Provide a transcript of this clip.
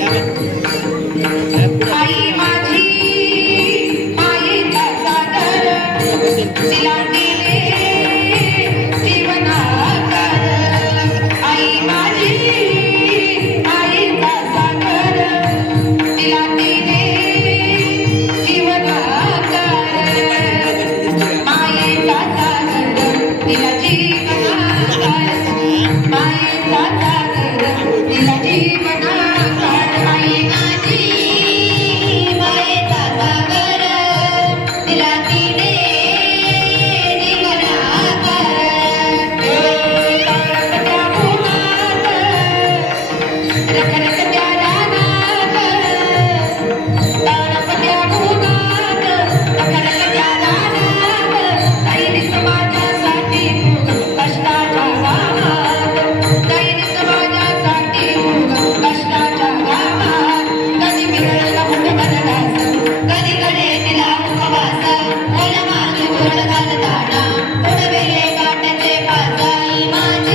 आई माझी माई दादा घर तिला तिने आई माझी आई दादा घर तिला दिले शिवनाकार माय तिला दादा my